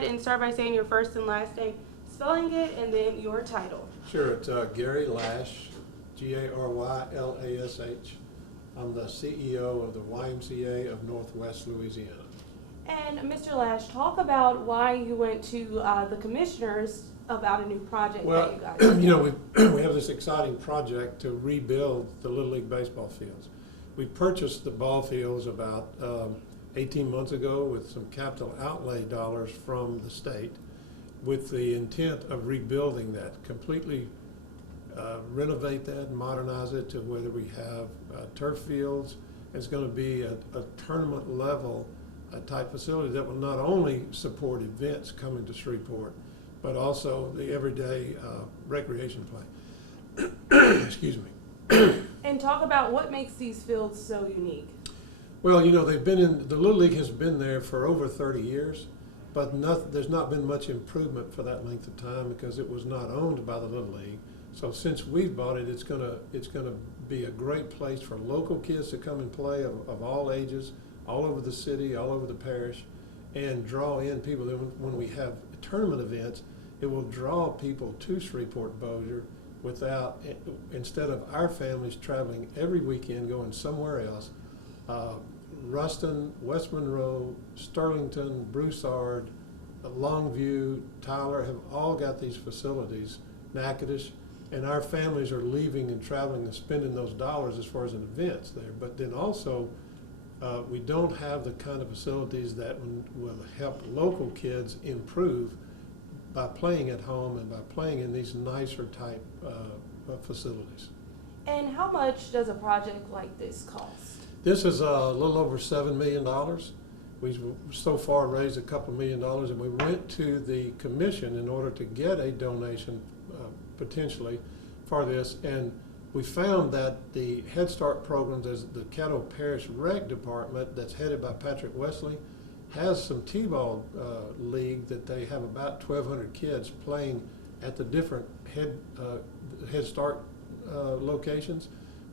ahead and start by saying your first and last name, spelling it, and then your title. Sure, it's Gary Lash, G-A-R-Y-L-A-S-H. I'm the CEO of the YMCA of Northwest Louisiana. And Mr. Lash, talk about why you went to the commissioners about a new project that you guys you know, we have this exciting project to rebuild the Little League baseball fields. We purchased the ball fields about 18 months ago with some capital outlay dollars from the state with the intent of rebuilding that, completely renovate that, modernize it to whether we have turf fields. It's going to be a tournament level type facility that will not only support events coming to Shreveport, but also the everyday recreation play. Excuse me. And talk about what makes these fields so unique. Well, you know, the Little League has been there for over 30 years, but there's not been much improvement for that length of time because it was not owned by the Little League. So since we've bought it, it's gonna be a great place for local kids to come and play of all ages, all over the city, all over the parish, and draw in people. When we have tournament events, it will draw people to Shreveport-Bossier instead of our families traveling every weekend going somewhere else. Ruston, West Monroe, Sterlington, Broussard, Longview, Tyler have all got these facilities, Natchitoches, and our families are leaving and traveling and spending those dollars as far as an events there. But then also, we don't have the kind of facilities that will help local kids improve by playing at home and by playing in these nicer type facilities. And how much does a project like this cost? This is a little over $7 million. We've so far raised a couple $1 million, and we went to the commission in order to get a donation potentially for this, and we found that the Head Start programs, as the Caddo Parish Rec Department that's headed by Patrick Wesley, has some T-ball league that they have about 1,200 kids playing at the different Head Start locations.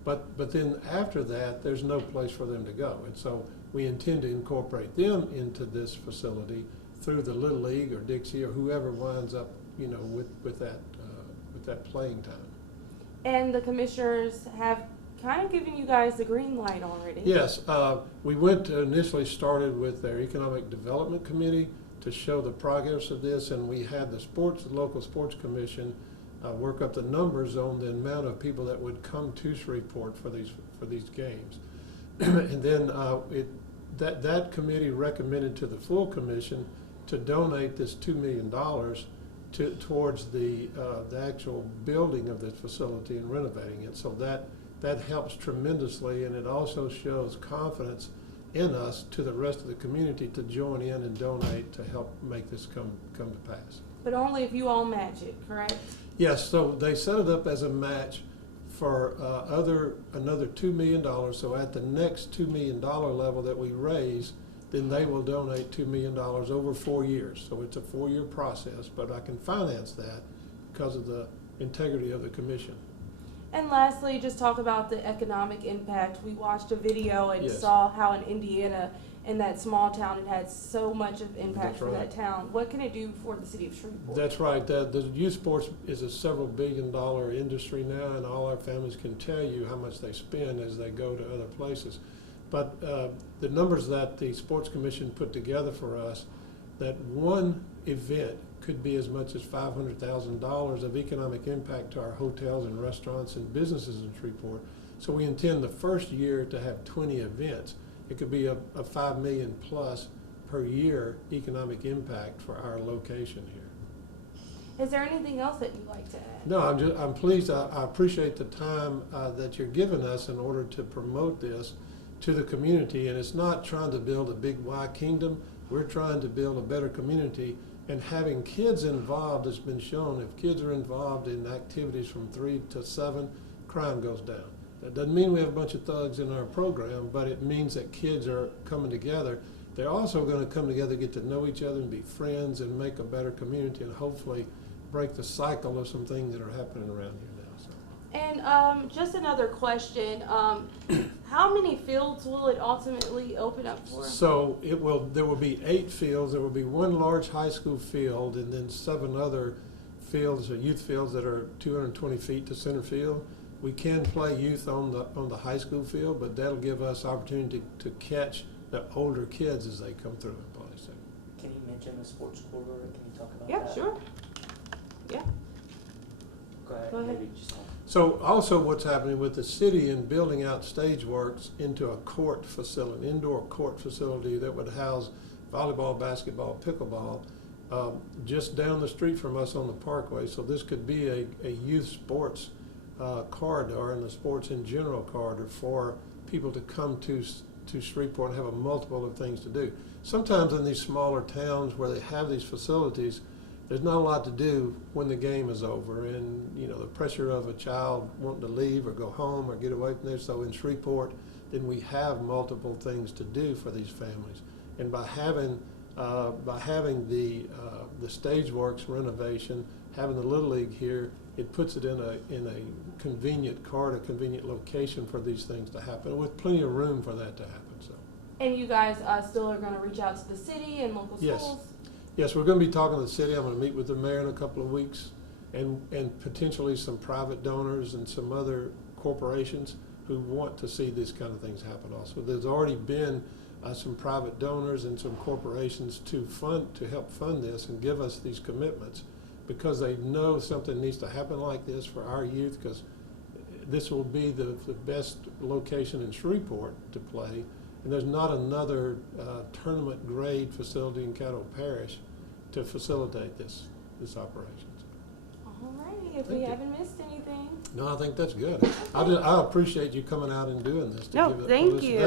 But then after that, there's no place for them to go. And so we intend to incorporate them into this facility through the Little League or Dixie or whoever winds up, you know, with that playing time. And the commissioners have kind of given you guys the green light already. Yes, we initially started with their Economic Development Committee to show the progress of this, and we had the local sports commission work up the numbers on the amount of people that would come to Shreveport for these games. And then that committee recommended to the full commission to donate this $2 million towards the actual building of this facility and renovating it. So that helps tremendously, and it also shows confidence in us to the rest of the community to join in and donate to help make this come to pass. But only if you all match it, correct? Yes, so they set it up as a match for another $2 million. So at the next $2 million level that we raise, then they will donate $2 million over 4 years. So it's a 4-year process, but I can finance that because of the integrity of the commission. And lastly, just talk about the economic impact. We watched a video and Yes. saw how in Indiana, in that small town, it had so much of impact That's for right. that town. What can it do for the city of Shreveport? That's right. The youth sports is a several billion-dollar industry now, and all our families can tell you how much they spend as they go to other places. But the numbers that the Sports Commission put together for us, that one event could be as much as $500,000 of economic impact to our hotels and restaurants and businesses in Shreveport. So we intend the first year to have 20 events. It could be a $5 million plus per year economic impact for our location here. Is there anything else that you'd like to add? No, I'm pleased. I appreciate the time that you're giving us in order to promote this to the community. And it's not trying to build a big Y kingdom. We're trying to build a better community. And having kids involved has been shown. If kids are involved in activities from 3 to 7, crime goes down. That doesn't mean we have a bunch of thugs in our program, but it means that kids are coming together. They're also going to come together, get to know each other and be friends and make a better community and hopefully break the cycle of some things that are happening around here now. So. And just another question, how many fields will it ultimately open up for? So there will be 8 fields. There will be one large high school field and then 7 other fields or youth fields that are 220 feet to center field. We can play youth on the high school field, but that'll give us opportunity to catch the older kids as they come through and play. So. Can you mention the sports corridor? Can you talk about Yeah, that? sure. Yeah. Go ahead. Go ahead. Maybe just So also what's happening with the city in building out Stageworks into a court facility, indoor court facility that would house volleyball, basketball, pickleball, just down the street from us on the Parkway. So this could be a youth sports corridor and the sports in general corridor for people to come to Shreveport and have a multiple of things to do. Sometimes in these smaller towns where they have these facilities, there's not a lot to do when the game is over, and the pressure of a child wanting to leave or go home or get away from there. So in Shreveport, then we have multiple things to do for these families, and by having the Stageworks renovation, having the Little League here, it puts it in a convenient corridor, convenient location for these things to happen, with plenty of room for that to happen. So. And you guys still are going to reach out to the city and local Yes. schools? Yes, we're going to be talking to the city. I'm going to meet with the mayor in a couple of weeks, and potentially some private donors and some other corporations who want to see these kind of things happen also. There's already been some private donors and some corporations to help fund this and give us these commitments, because they know something needs to happen like this for our youth, because this will be the best location in Shreveport to play, and there's not another tournament grade facility in Caddo Parish to facilitate this operation. All righty, if Thank we you. haven't missed anything. No, I think that's good. I appreciate you coming out and doing this. To No, give it thank publicity. you.